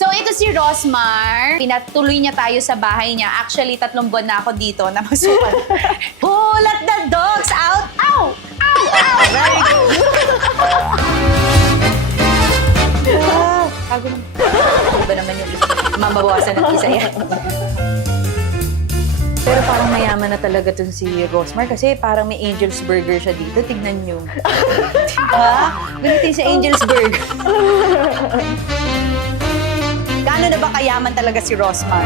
So, ito si Rosmar. Pinatuloy niya tayo sa bahay niya. Actually, 3 buwan na ako dito na masukan. Oh, let the dogs out! Ow! Ow! Ow! Very good. Bago naman. Ano ba naman yung mamabawasan ng isa yan? Pero parang mayaman na talaga to si Rosmar kasi parang may Angel's Burger siya dito. Tignan nyo. Diba? Ganito yung sa Angel's Burger. Gaano na ba kayaman talaga si Rosmar?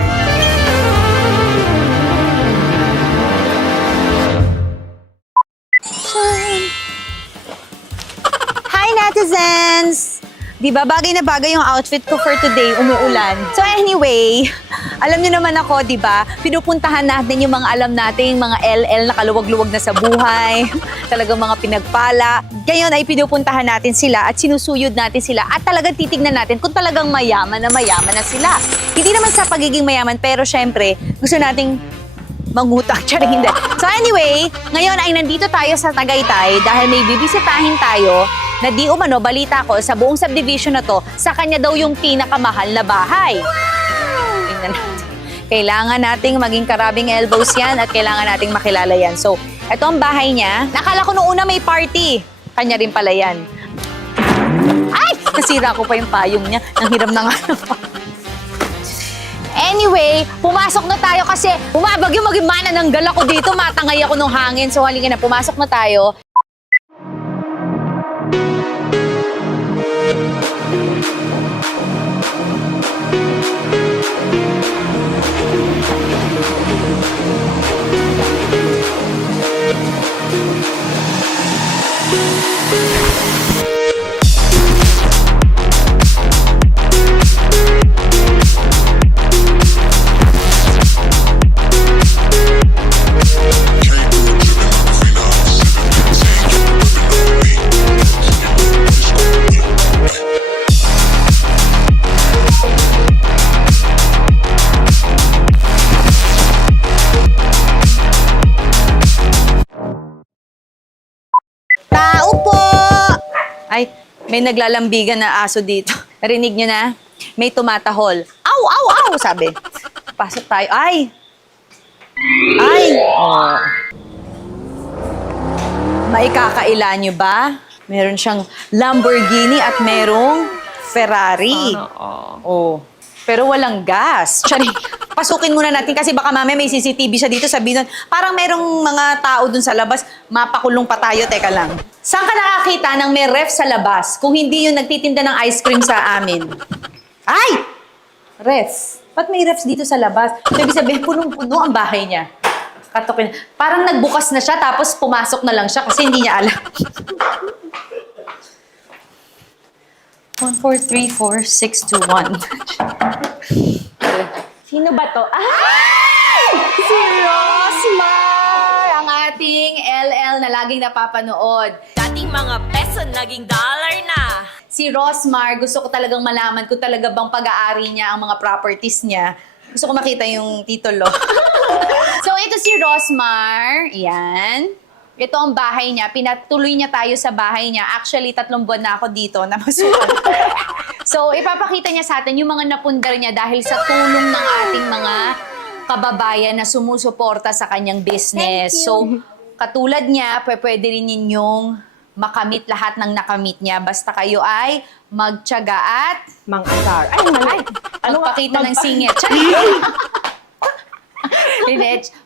Hi, netizens! Diba, bagay na bagay yung outfit ko for today, umuulan. So anyway, alam niyo naman ako, diba, pinupuntahan natin yung mga alam nating mga LL na kaluwag-luwag na sa buhay, talagang mga pinagpala. Ngayon ay pinupuntahan natin sila at sinusuyod natin sila at talagang titignan natin kung talagang mayaman na sila. Hindi naman sa pagiging mayaman, pero syempre, gusto nating mangutang, charing hindi. So anyway, ngayon ay nandito tayo sa Tagaytay dahil may bibisitahin tayo na di umano, balita ko, sa buong subdivision na to, sa kanya daw yung pinakamahal na bahay. Tingnan natin. Kailangan nating maging karabing elbows yan at kailangan nating makilala yan. So, ito ang bahay niya. Nakala ko nung una may party. Kanya rin pala yan. Ay! Nasira ko pa yung payong niya. Nang hiram na nga. Anyway, pumasok na tayo kasi bumabagyo magimana ng gala ko dito. Matangay ako ng hangin. So, halika na, pumasok na tayo. Ay, may naglalambigan na aso dito. Narinig nyo na? May tumatahol. Aw, aw, aw, sabi. Pasok tayo. Ay! Ay! Oh. Maikakaila nyo ba? Meron siyang Lamborghini at merong Ferrari. Oh. Pero walang gas. Charing. Pasukin muna natin kasi baka mamaya may CCTV siya dito. Sabihin nun, parang merong mga tao dun sa labas. Mapakulong pa tayo. Teka lang. Saan ka nakakita ng may ref sa labas kung hindi yung nagtitinda ng ice cream sa amin? Ay! Ref. Ba't may refs dito sa labas? So, ibig sabihin, punong-puno ang bahay niya. Katokin. Parang nagbukas na siya tapos pumasok na lang siya kasi hindi niya alam. 1, 4, 3, 4, 6, 2, 1. Sino ba to? Ay! Si Rosmar! Ang ating LL na laging napapanood. Dating mga peso, naging dollar na. Si Rosmar, gusto ko talagang malaman kung talaga bang pag-aari niya ang mga properties niya. Gusto ko makita yung titulo. So, ito si Rosmar. Yan. Ito ang bahay niya. Pinatuloy niya tayo sa bahay niya. Actually, 3 buwan na ako dito na masukan. So, ipapakita niya sa atin yung mga napundar niya dahil sa tulong ng ating mga kababayan na sumusuporta sa kanyang business. So, katulad niya, pwede rin ninyong makamit lahat ng nakamit niya. Basta kayo ay magtiyaga at Mang-asar. Ay, malay. magpakita ng singit.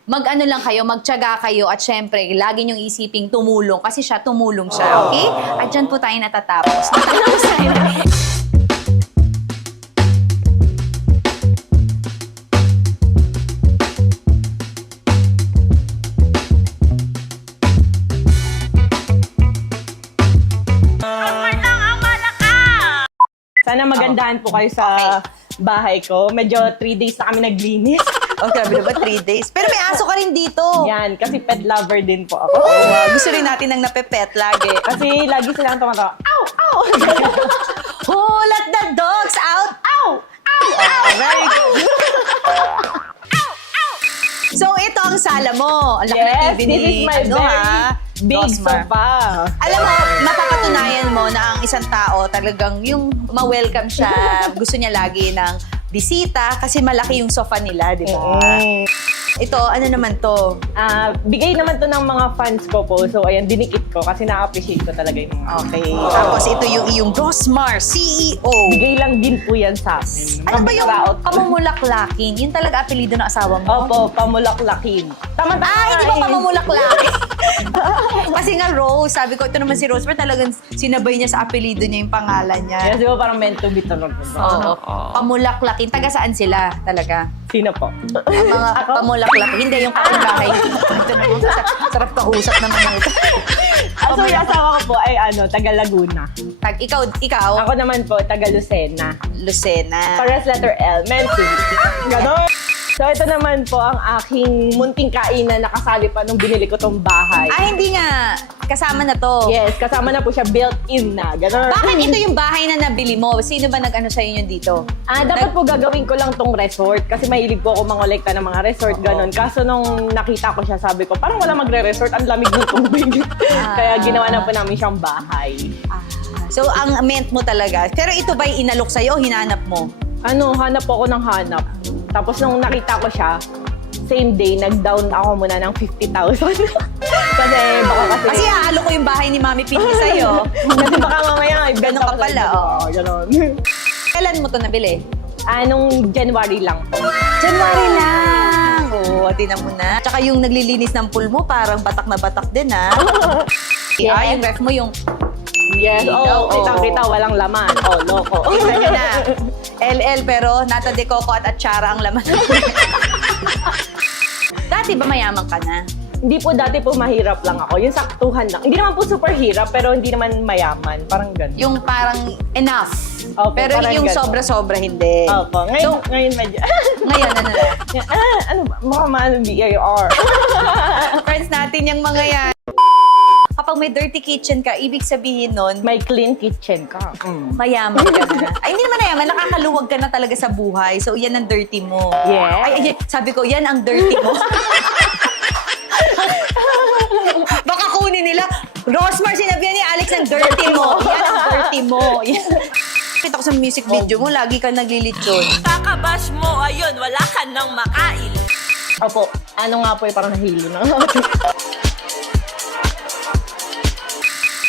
Mag-ano lang kayo, magtiyaga kayo at syempre, lagi niyong isiping tumulong kasi siya, tumulong siya, okay? At dyan po tayo natatapos. Sana magandahan po kayo sa bahay ko. Medyo 3 days na kami naglinis. Oh, grabe na ba? 3 days? Pero may aso ka rin dito. Yan, kasi pet lover din po ako. Oh, wow. Gusto rin natin ng napepet lagi. Kasi lagi silang tumatawa. Ow! Ow! Oh, let the dogs out! Ow! Ow! Ow! Very good. So, ito ang sala mo. Ang laki ng Yes, TV this is my ano, very ha? Big Rosmar. sofa. Alam mo, mapapatunayan mo na ang isang tao talagang yung ma-welcome siya, gusto niya lagi ng bisita kasi malaki yung sofa nila, di ba? Ito, ano naman to? Bigay naman to ng mga fans ko po. So, ayan, dinikit ko kasi na-appreciate ko talaga yung mga. Okay. Tapos ito yung iyong Rosmar, CEO. Bigay lang din po yan sa akin. Ano ba yung Pamulaot. pamumulaklakin? Yun talaga apelido ng asawa mo? Opo, pamulaklakin. Tama. Hindi ba pamumulaklakin? Kasi nga Rose, sabi ko, ito naman si Rosmar, talagang sinabay niya sa apelido niya yung pangalan niya. Yes, di ba parang meant to be talaga. Oo. Pamulaklakin. Taga saan sila talaga? Sino po? Ang mga pamulaklakin. Hindi yung kapitbahay. Ito naman, sarap kausap naman ng ito. So, yung asawa ko po ay taga Laguna. Ikaw, Ako naman po, taga Lucena. Lucena. Pares letter L, meant to be. Ganon. So, ito naman po ang aking munting kainan na kasali pa nung binili ko tong bahay. Hindi nga. Kasama na to. Yes, kasama na po siya, built-in na. Ganon. Bakit ito yung bahay na nabili mo? Sino ba nag-ano sa inyo dito? Dapat po gagawin ko lang tong resort kasi mahilig po ako mangolekta ng mga resort, ganon. Kaso nung nakita ko siya, sabi ko, parang wala magre-resort, ang lamig ng tubig. Kaya ginawa na po namin siyang bahay. So, ang ment mo talaga. Pero ito ba'y inalok sa'yo o hinanap mo? Hanap po ako ng hanap. Tapos nung nakita ko siya, same day, nag-down ako muna ng 50,000. Kasi aalo ko yung bahay ni Mami Pinky sa'yo. Kasi baka mamaya, Ganun ka pala, oo. Ganon. Kailan mo to nabili? Nung January lang po. January lang! Oo, tinan mo na. Tsaka yung naglilinis ng pool mo, parang batak na batak din, ha? Yes. Yung ref mo yung... Yes, kitang-kita, walang laman. Loko. Kita nyo na. LL pero nata de coco at atsara ang laman. Dati ba mayaman ka na? Hindi po, dati po mahirap lang ako. Yung saktuhan lang. Hindi naman po super hirap, pero hindi naman mayaman. Parang gano'n. Yung parang enough. Opo, Pero parang yung ganun. sobra-sobra hindi. Opo. Ngayon medyo... Ngayon, ano na? ano ba? Baka maano BAR. Friends natin yung mga yan. Kapag may dirty kitchen ka, ibig sabihin nun, May clean kitchen ka. mayaman ka na. Ay, hindi naman mayaman. Nakakaluwag ka na talaga sa buhay. So, yan ang dirty mo. Yes. Ay, sabi ko, yan ang dirty mo. Baka kunin nila. Rosmar, sinabihan ni Alex ang dirty mo. Yan ang dirty mo. Kita ko sa music video mo, lagi ka naglilitsyon. Kakabash mo, ayun, wala ka nang makain. Opo. Ano nga po parang nahilo na.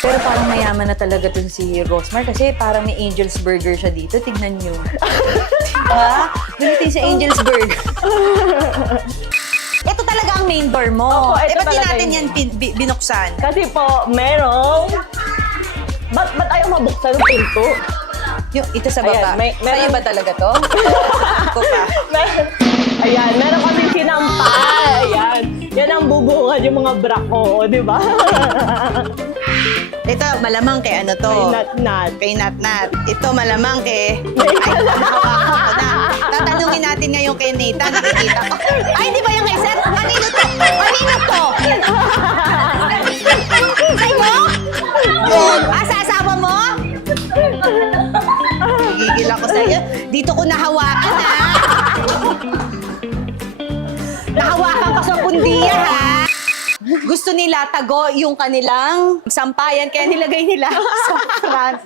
Pero parang mayaman na talaga to si Rosmar kasi parang may Angel's Burger siya dito. Tignan nyo. Diba? Binitin sa Angel's Burger. Ito talaga ang main door mo. Opo, ito ba't di talaga natin yun. yan binuksan? Kasi po, merong... Ba't ayaw mabuksan yung pinto? Yung, ito sa baba. Ayan, Sa'yo ba talaga to? Ko pa. Ayan, meron kami sinampal. Ayan. Yan ang bubungan yung mga bra ko, di ba? Ito, malamang kay ano to? May nat-nat. Kay Nat-Nat. Ito, malamang kay... Ay, nakawakan ko na. Tatanungin natin ngayon kay Nathan. Nakikita ko. Ay, di ba yung kay Seth? Kanino to? Kanino to? Sa'yo? Yun. Sa asawa mo? Gigigil ako sa'yo. Dito ko nahawakan, ha? Nahawakan ko sa pundiya, ha? Gusto nila tago yung kanilang sampayan, kaya nilagay nila sa front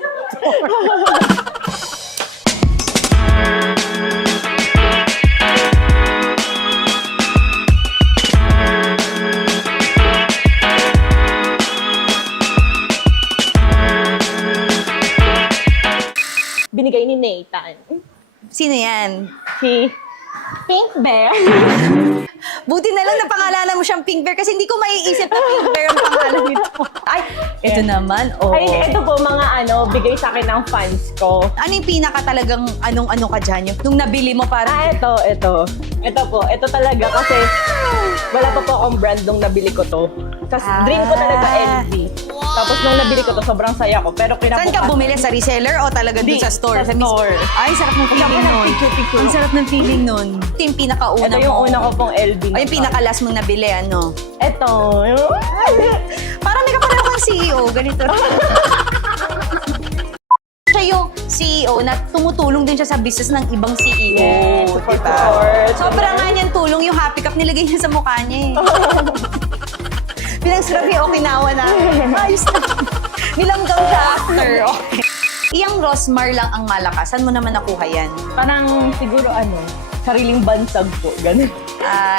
door. Binigay ni Nathan. Sino yan? Si Pink Bear. Buti na lang napangalanan mo siyang Pink Bear kasi hindi ko maiisip na Pink Bear ang pangalan nito. Ay, ito naman. Oh. Ay, ito po mga bigay sa akin ng fans ko. Ano yung pinaka talagang anong-ano ka dyan? Yung, nung nabili mo para... Ito. Ito po. Ito talaga kasi wala pa po akong brand nung nabili ko to. Tapos dream ko talaga LV. Tapos nung nabili ko to, sobrang saya ko. Pero Saan ka bumili? Sa reseller o talaga dun sa store? Sa store. Ay, sarap ng feeling nun. Picture. Ang sarap ng feeling nun. Ito yung pinakauna Ito yung mo. una ko pong LV. Ay, yung pinaka-last mong nabili, ano? Ito. Parang may kapareho kang CEO. Ganito. Siya yung CEO na tumutulong din siya sa business ng ibang CEO. Yes, diba? support. Sobrang nga niyang tulong yung happy cup nilagay niya sa mukha niya eh. Pinagsarap yung Okinawa na. Ayos na. Nilamgam siya after. Okay. Iyang Rosmar lang ang malakas. Saan mo naman nakuha yan? Parang siguro sariling bansag po, ganun.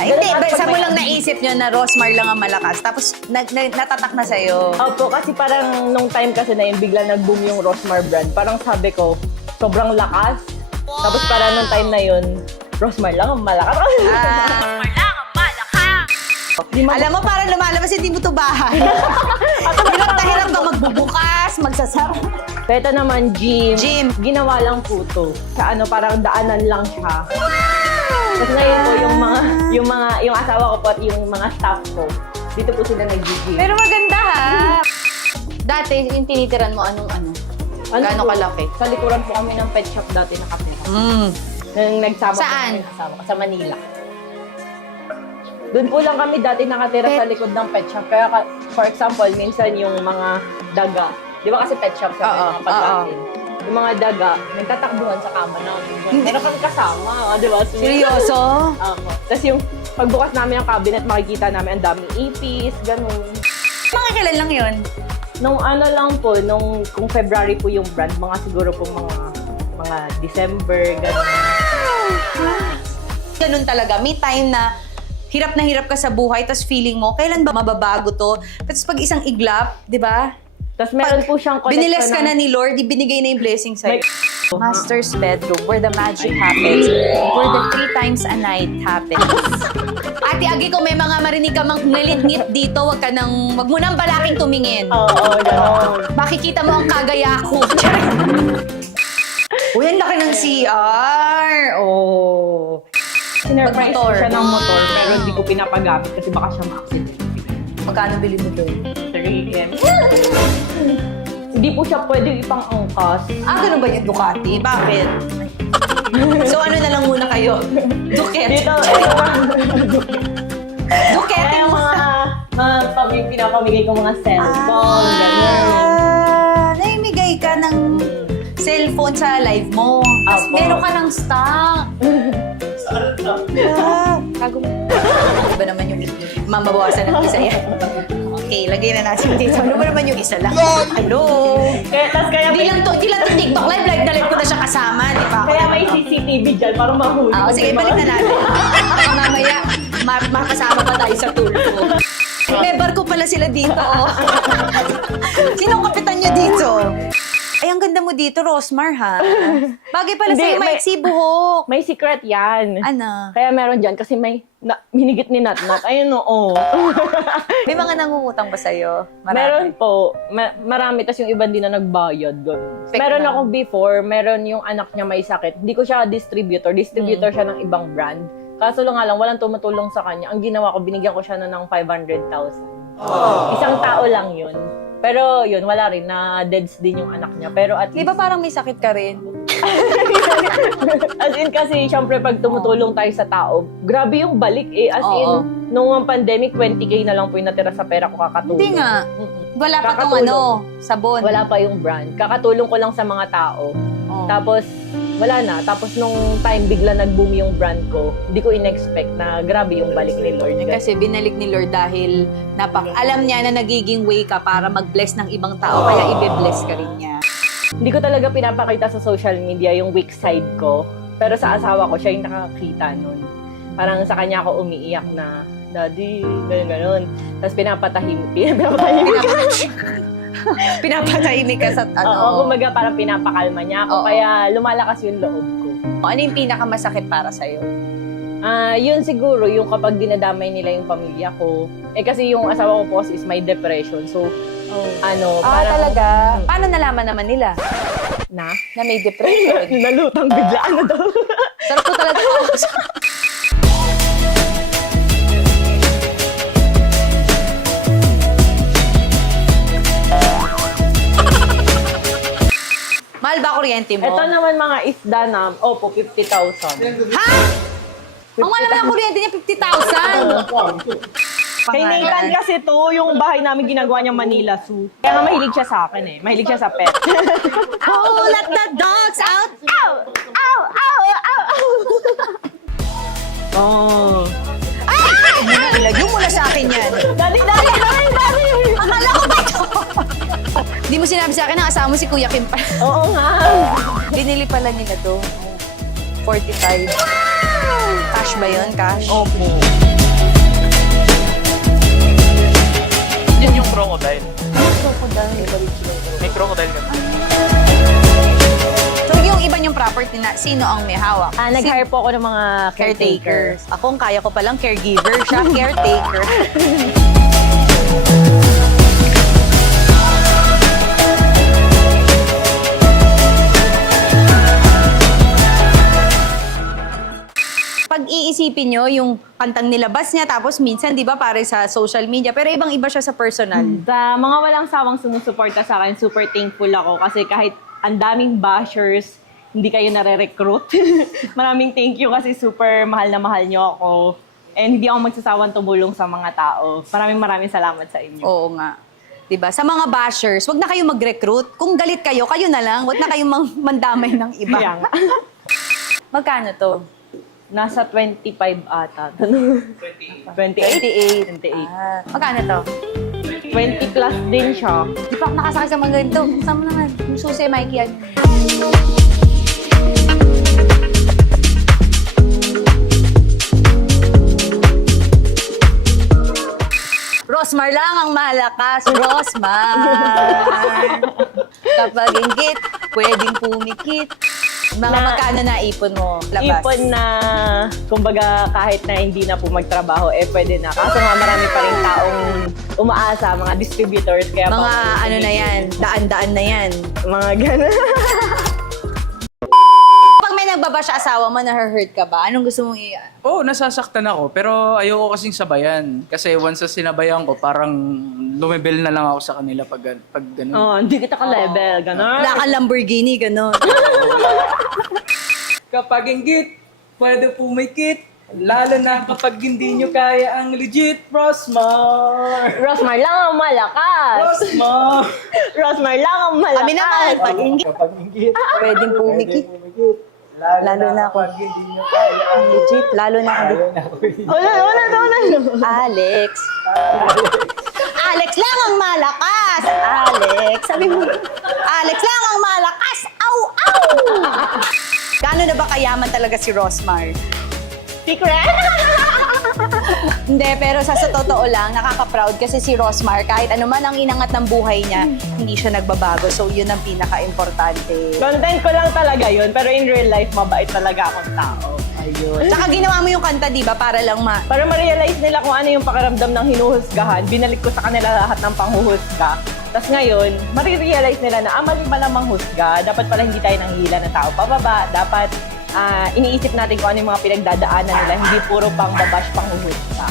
Hindi, Ganun, saan mo may- lang naisip nyo na Rosmar lang ang malakas? Tapos natatak na sa'yo. Opo, kasi parang nung time kasi na yun, bigla nag-boom yung Rosmar brand. Parang sabi ko, sobrang lakas. Tapos parang nung time na yun, Rosmar lang ang malakas. Ah, Wala kang malakang. alam mo, parang lumalabas, hindi mo to bahay. Hirap na hirap ka magbubukas, magsasara. Pero ito naman, gym. Gym. Ginawa lang po to. Sa parang daanan lang siya. Tapos ngayon po, yung asawa ko po at yung mga staff ko, dito po sila nag-gym. Pero maganda ha. Dati, yung tinitiran mo, anong ano? Gaano po? kalaki? Sa likuran po kami ng pet shop dati nakatira. Nung nagsama Saan? po kami kasama ko, sa Manila. Doon po lang kami dati nakatira sa likod ng pet shop. Kaya for example, minsan yung mga daga, di ba kasi pet shop siya, Oo, may mga pagkain. Yung mga daga, nagtatakbuhan sa kama namin. Meron kami kasama, di ba? Seryoso? Ako. Tapos yung pagbukas namin ng cabinet, makikita namin ang daming ipis, ganun. Mga kailan lang yun? Nung lang po, kung February po yung brand, mga siguro po mga December, ganun. Ganun talaga. May time na hirap ka sa buhay, tapos feeling mo, kailan ba mababago to? Tapos pag isang iglap, di ba? Tapos meron po siyang collection Biniles ka na ni Lord, ibinigay na yung blessing sa'yo. Master's bedroom, where the magic happens, where the 3 times a night happens. Ate Agi, kung may mga marinig ka mang nalingit dito, wag mo nang balaking tumingin. Oo, gano'n. Makikita mo ang kagaya ko. Uy, ang laki ng CR. Oh. Sinurprise ko Motor. siya ng motor, pero hindi ko pinapagamit kasi baka siya ma-accident. Magkano bili mo doon? 3M. Hindi po siya pwede ipang-angkas. Ganun ba yung Ducati? Bakit? So ano na lang muna kayo? Ducati. Dito, ito Ducati Kaya mo. pinapamigay ko mga cellphone, gano'n. Naimigay ka ng cellphone sa live mo. Tapos Apo. meron ka ng stock. Kago mo. Ano ba naman yung mamabawasan ng isa yan? Okay, lagay na natin dito. Ano ba naman yung isa lang? Hello? Kaya Hindi lang to TikTok live na live ko na siya kasama, di ba? Kaya may CCTV dyan para mahuli. Sige, balik na natin. Baka mamaya, makasama pa tayo sa tour ko. May barko pala sila dito, oh. Sinong kapitan nyo dito? Ay, ang ganda mo dito, Rosmar, ha? Bagay pala Hindi, sa'yo, may- maiksi buhok. May secret yan. Ano? Kaya meron dyan kasi may hinigit ni Natnat. Ayun, oo. May mga nangungutang ba sa'yo? Meron po. Marami. Tas yung iba din na nagbayad. Ganun. Fake Meron lang. ako before. Meron yung anak niya may sakit. Hindi ko siya distributor. Distributor siya ng ibang brand. Kaso lang nga lang, walang tumutulong sa kanya. Ang ginawa ko, binigyan ko siya ng 500,000. Isang tao lang yun. Pero yun, wala rin. Na-deads din yung anak niya. Pero at Di ba parang may sakit ka rin? As in kasi, syempre, pag tumutulong tayo sa tao, grabe yung balik eh. As in, Oo. nung pandemic, 20K na lang po yung natira sa pera ko kakatulong. Hindi nga. Mm-mm. Wala pa tong Kakatulong. sabon. Wala pa yung brand. Kakatulong ko lang sa mga tao. Oh. Tapos, wala na. Tapos nung time, bigla nag-boom yung brand ko. Hindi ko in-expect na grabe yung balik ni Lord. Kasi binalik ni Lord dahil alam niya na nagiging way ka para mag-bless ng ibang tao, kaya ibe-bless ka rin niya. Hindi ko talaga pinapakita sa social media yung weak side ko. Pero sa asawa ko, siya yung nakakita nun. Parang sa kanya ako umiiyak na, Daddy, gano'n. Tapos pinapatahimik Pinapatahimik ka sa Oo, kumbaga parang pinapakalma niya ako. Oo. Kaya lumalakas yung loob ko. Ano yung pinakamasakit para sa'yo? Yun siguro, yung kapag dinadamay nila yung pamilya ko. Kasi yung asawa ko po is may depression. So, parang... Talaga? Paano nalaman naman nila Na? na may depression? Nalutang bigla. Ano daw? Sarap ko talaga Mahal ba kuryente mo? Ito naman mga isda na, 50,000. Ha? Ang mahal naman ang kuryente niya, 50,000. Kay Nathan kasi to, yung bahay namin ginagawa niya Manila Zoo. Kaya nga mahilig siya sa akin eh. Mahilig siya sa pet. Oh, let the dogs out! Ow! Ow! Ow! Ow! Oh. Ay! Ilagay mo na sa akin yan. Daddy, daddy, daddy, daddy! Hindi mo sinabi sa akin na asawa mo si Kuya Kim pala. Oo nga. Binili pala nila to. 45. Cash ba yun? Cash? Opo. Yan yung crocodile. Crocodile. May crocodile ka. So yung iba yung property na sino ang may hawak? Nag-hire po ako ng mga Caretakers. Ako, ang kaya ko palang caregiver. Siya, caretaker. Pag iisipin nyo, yung kantang nilabas niya, tapos minsan, di ba, pare sa social media, pero ibang-iba siya sa personal. Sa mga walang sawang sumusuporta sa akin, super thankful ako kasi kahit ang daming bashers, hindi kayo nare-recruit. Maraming thank you kasi super mahal na mahal nyo ako. And hindi ako magsasawang tumulong sa mga tao. Maraming salamat sa inyo. Oo nga. 'Di ba? Sa mga bashers, wag na kayong mag-recruit. Kung galit kayo, kayo na lang. Wag na kayong mandamay ng iba. Kaya nga. Magkano to? Nasa 25 ata. 28. 28. Ah, magkano to? 20 plus din siya. Di pa ako nakasakay sa mga ganito. Saan mo naman? Yung susi, Mikey, yan. Rosmar lang ang malakas. Rosmar. Kapag inggit, pwedeng pumikit. Mga magkano na ipon mo? Labas. Ipon na, kumbaga kahit na hindi na po magtrabaho, pwede na. Kaso nga marami pa rin taong umaasa, mga distributors. Kaya Mga pa- ano na yan, daan-daan na yan. Mga gano'n. Pag may nagbabash asawa mo, na-hurt ka ba? Anong gusto mong Oo, nasasaktan ako. Pero ayoko kasing sabayan. Kasi once na sinabayan ko, parang lumebel na lang ako sa kanila pag ganun. Oh, hindi kita ka-level, gano'n. Wala kang Lamborghini, gano'n. Kapag inggit, pwede pumikit. Lalo na kapag hindi nyo kaya ang legit Rosmar. Rosmar lang ang malakas. Rosmar. Rosmar lang ang malakas. Kami naman, pag inggit, Kapag inggit, pwedeng pumikit. pumikit. Lalo na kapag ako. hindi nyo kaya ang Legit, lalo na ako. Wala. Alex. Alex lang ang malakas. Alex. Sabi mo, Alex lang ang malakas. Au, au. Gaano na ba kayaman talaga si Rosmar? Secret? Hindi, pero sa totoo lang, nakaka-proud kasi si Rosmar, kahit ano man ang inangat ng buhay niya, hindi siya nagbabago. So, yun ang pinaka-importante. Content ko lang talaga yun, pero in real life, mabait talaga akong tao. Ayun. Tsaka ginawa mo yung kanta, di ba? Para lang Para ma-realize nila kung ano yung pakiramdam ng hinuhusgahan, binalik ko sa kanila lahat ng panghuhusga. Tapos ngayon, marirealize nila na mali pala manghusga. Dapat pala hindi tayo nanghihila ng tao pababa. Dapat iniisip natin kung ano yung mga pinagdadaanan nila, hindi puro pang babash, panghuhusga.